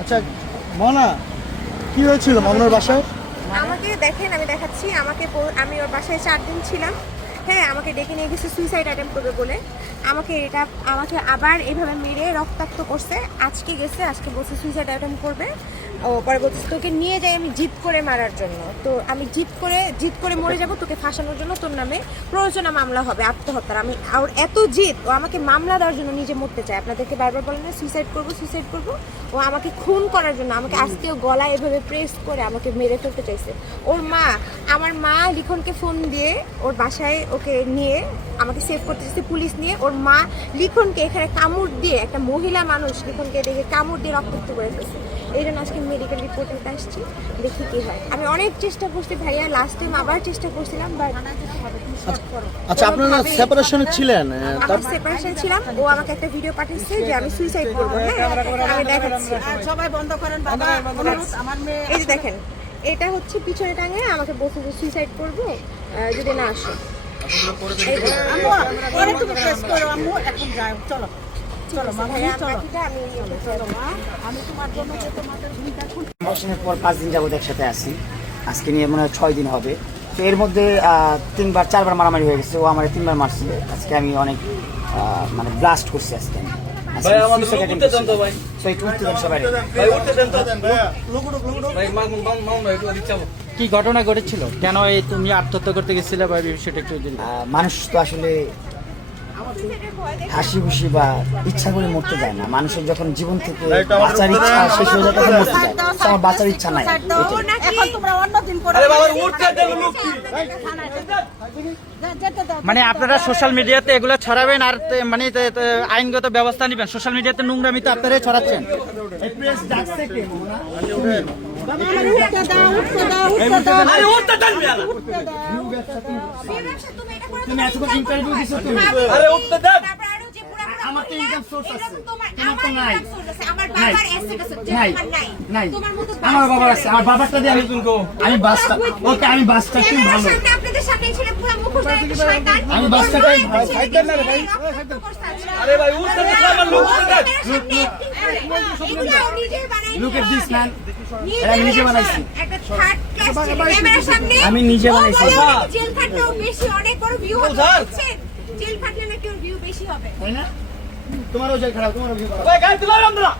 আচ্ছা মনা, কি হয়েছিল মনার বাসায়? আমাকে দেখেন, আমি দেখাচ্ছি। আমি ওর বাসায় 4 দিন ছিলাম। হ্যাঁ, আমাকে ডেকে নিয়ে গেছে সুইসাইড অ্যাটেম্প করবে বলে। আমাকে আবার এইভাবে মেরে রক্তাক্ত করছে। আজকে বলছে সুইসাইড অ্যাটেম্প করবে। ও পরে বলছে তোকে নিয়ে যাই আমি জিদ করে মারার জন্য। তো আমি জিদ করে মরে যাব, তোকে ফাঁসানোর জন্য তোর নামে প্ররোচনা মামলা হবে, আত্মহত্যার। আমি আর এত জিদ, ও আমাকে মামলা দেওয়ার জন্য নিজে মরতে চায়। আপনাদেরকে বারবার বলে না সুইসাইড করবো। ও আমাকে খুন করার জন্য আমাকে আজকেও গলায় এভাবে প্রেস করে আমাকে মেরে ফেলতে চাইছে। আমার মা লিখনকে ফোন দিয়ে ওর বাসায় ওকে নিয়ে আমাকে সেভ করতে চাইছে, পুলিশ নিয়ে। ওর মা লিখনকে এখানে কামড় দিয়ে, একটা মহিলা মানুষ লিখনকে দেখে কামড় দিয়ে রক্তাক্ত করে ফেলছে। এই জন্য আজকে মেডিকেল রিপোর্ট নিতে আসছি, দেখি কি হয়। আমি অনেক চেষ্টা করছি ভাইয়া, লাস্ট টাইম আবার চেষ্টা করছিলাম, বাট আচ্ছা আপনারা সেপারেশনে ছিলেন? আমি সেপারেশন ছিলাম। ও আমাকে একটা ভিডিও পাঠিয়েছে যে আমি সুইসাইড করবো। হ্যাঁ, আমি দেখাচ্ছি। সবাই বন্ধ করেন বাবা, আমার মেয়ে। এই যে দেখেন, এটা হচ্ছে পিছনে টাঙিয়ে আমাকে বলছে যে সুইসাইড করবো যদি না আসো। পরে তুমি প্রেস করো আম্মু, এখন যাও, চলো চলো মামা, চলো চলো মা, আমি তোমার জন্য যে তোমাদের ভূমিকা অবসরের পর 5 দিন যাবত একসাথে আছি। আজকে নিয়ে মনে হয় 6 দিন হবে। তো এর মধ্যে 3-4বার মারামারি হয়ে গেছে। ও আমার 3বার মারছে। আজকে আমি অনেক মানে ব্লাস্ট করছি আজকে আমি। ভাই আমাদের লোক উঠতে দেন তো ভাই। সো একটু উঠতে দেন সবাই। ভাই উঠতে দেন তো। ভাই মামুন ভাই একটু ওদিক যাবো। কি ঘটনা ঘটেছিল? কেন এই তুমি আত্মহত্যা করতে গেছিলে বা বিষয়টা একটু জানি। মানুষ তো আসলে হাসি খুশি বা ইচ্ছা করে মরতে যায় না। মানুষের যখন জীবন থেকে বাঁচার ইচ্ছা শেষ হয়ে যায় তখন মরতে যায়। তো আমার বাঁচার ইচ্ছা নাই। এখন তোমরা অন্য দিন করে। আরে বাবা উঠতে দেন লোক কি? মানে আপনারা সোশ্যাল মিডিয়াতে এগুলো ছড়াবেন আর মানে আইনগত ব্যবস্থা নেবেন। সোশ্যাল মিডিয়াতে নোংরামি তো আপনারাই ছড়াচ্ছেন। আরে উঠতে দেন মিয়া। তুমি এত ইন্টারভিউ দিছো তুমি? আরে উঠতে দেন। আমার তো ইনকাম সোর্স আছে, তোমার তো নাই। আমার বাবার অ্যাসেট আছে, তোমার নাই। নাই, তোমার মতো আমার বাবার আছে। আমার বাবারটা দিয়ে আমি বাসটা, ওকে আমি বাসটা তুমি ভালো। আপনাদের সামনে ছিল পুরো মুখোশ একটা শয়তান। আমি বাসটাটাই সাইড দেন না রে ভাই। আরে ভাই উঠতে দেন, আমার লোক উঠতে দেন। Look at this man. আমি নিজে বানাইছি। একটা থার্ড ক্লাস ক্যামেরার সামনে আমি নিজে বানাইছি। জেল খাটলেও বেশি অনেক বড় ভিউ হচ্ছে। জেল খাটলে নাকি ওর ভিউ বেশি হবে। তাই না? তোমারও জেল খারাপ, তোমারও ভিউ খারাপ। ভাই গাড়ি তুলো আমরা।